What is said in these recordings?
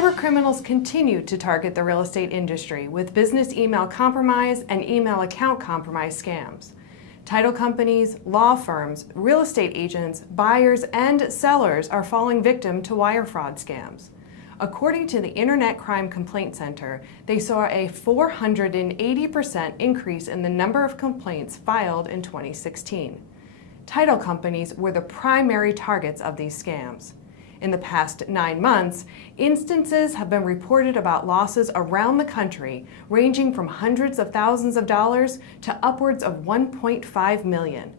Cybercriminals continue to target the real estate industry with business email compromise and email account compromise scams. Title companies, law firms, real estate agents, buyers, and sellers are falling victim to wire fraud scams. According to the Internet Crime Complaint Center, they saw a 480% increase in the number of complaints filed in 2016. Title companies were the primary targets of these scams. In the past 9 months, instances have been reported about losses around the country ranging from hundreds of thousands of dollars to upwards of 1.5 million.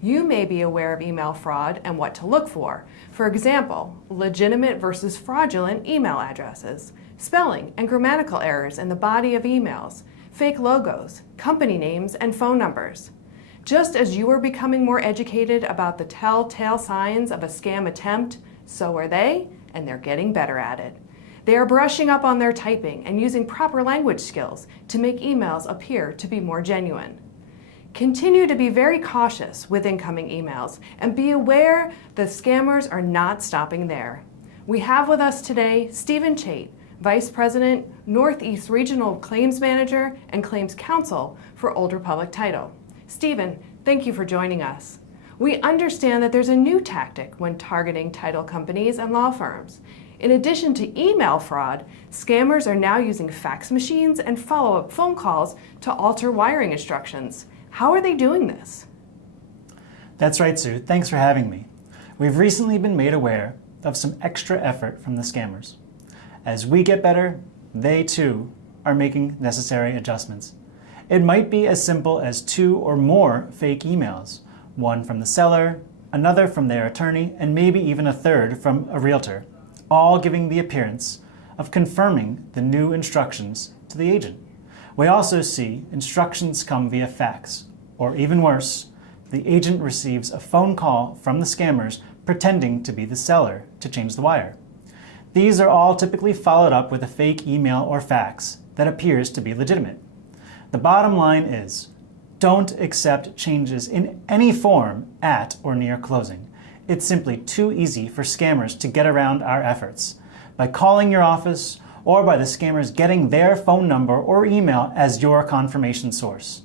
You may be aware of email fraud and what to look for. For example, legitimate versus fraudulent email addresses, spelling and grammatical errors in the body of emails, fake logos, company names, and phone numbers. Just as you are becoming more educated about the telltale signs of a scam attempt, so are they, and they're getting better at it. They are brushing up on their typing and using proper language skills to make emails appear to be more genuine. Continue to be very cautious with incoming emails and be aware the scammers are not stopping there. We have with us today Stephen Chait, Vice President, Northeast Regional Claims Manager and Claims Counsel for Old Republic Title. Stephen, thank you for joining us. We understand that there's a new tactic when targeting title companies and law firms. In addition to email fraud, scammers are now using fax machines and follow-up phone calls to alter wiring instructions. How are they doing this? That's right, Sue. Thanks for having me. We've recently been made aware of some extra effort from the scammers. As we get better, they too are making necessary adjustments. It might be as simple as 2 or more fake emails. One from the seller, another from their attorney, and maybe even a third from a realtor, all giving the appearance of confirming the new instructions to the agent. We also see instructions come via fax, or even worse, the agent receives a phone call from the scammers pretending to be the seller to change the wire. These are all typically followed up with a fake email or fax that appears to be legitimate. The bottom line is, don't accept changes in any form at or near closing. It's simply too easy for scammers to get around our efforts by calling your office or by the scammers getting their phone number or email as your confirmation source.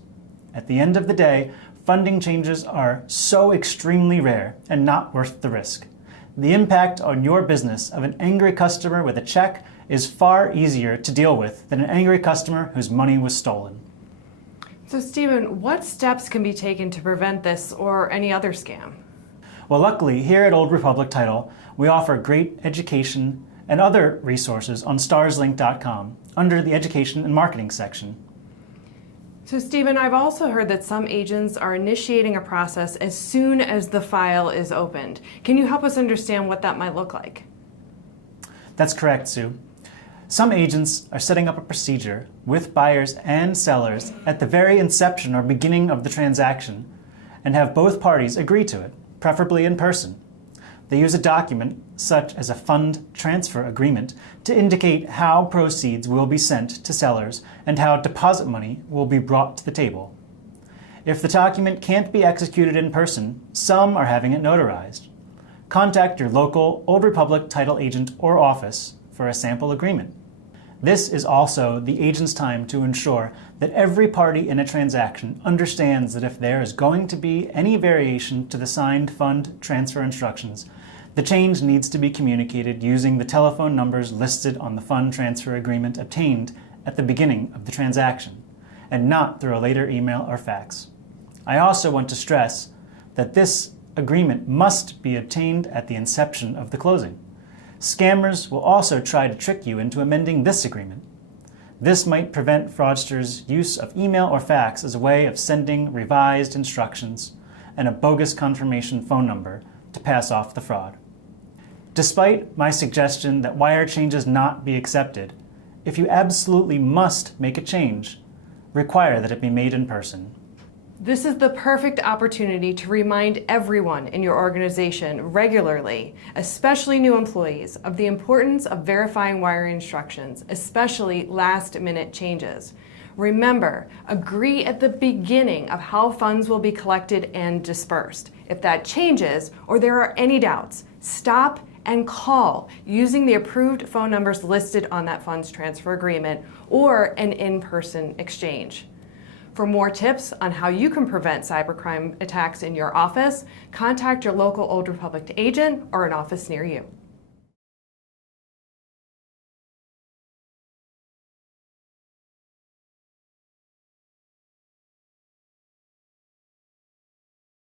At the end of the day, funding changes are so extremely rare and not worth the risk. The impact on your business of an angry customer with a check is far easier to deal with than an angry customer whose money was stolen. So Stephen, what steps can be taken to prevent this or any other scam? Well, luckily, here at Old Republic Title, we offer great education and other resources on starslink.com under the Education and Marketing section. So Stephen, I've also heard that some agents are initiating a process as soon as the file is opened. Can you help us understand what that might look like? That's correct, Sue. Some agents are setting up a procedure with buyers and sellers at the very inception or beginning of the transaction and have both parties agree to it, preferably in person. They use a document, such as a fund transfer agreement, to indicate how proceeds will be sent to sellers and how deposit money will be brought to the table. If the document can't be executed in person, some are having it notarized. Contact your local Old Republic Title agent or office for a sample agreement. This is also the agent's time to ensure that every party in a transaction understands that if there is going to be any variation to the signed fund transfer instructions, the change needs to be communicated using the telephone numbers listed on the fund transfer agreement obtained at the beginning of the transaction, and not through a later email or fax. I also want to stress that this agreement must be obtained at the inception of the closing. Scammers will also try to trick you into amending this agreement. This might prevent fraudsters' use of email or fax as a way of sending revised instructions and a bogus confirmation phone number to pass off the fraud. Despite my suggestion that wire changes not be accepted, if you absolutely must make a change, require that it be made in person. This is the perfect opportunity to remind everyone in your organization regularly, especially new employees, of the importance of verifying wiring instructions, especially last-minute changes. Remember, agree at the beginning of how funds will be collected and dispersed. If that changes or there are any doubts, stop and call using the approved phone numbers listed on that funds transfer agreement or an in-person exchange. For more tips on how you can prevent cybercrime attacks in your office, contact your local Old Republic agent or an office near you.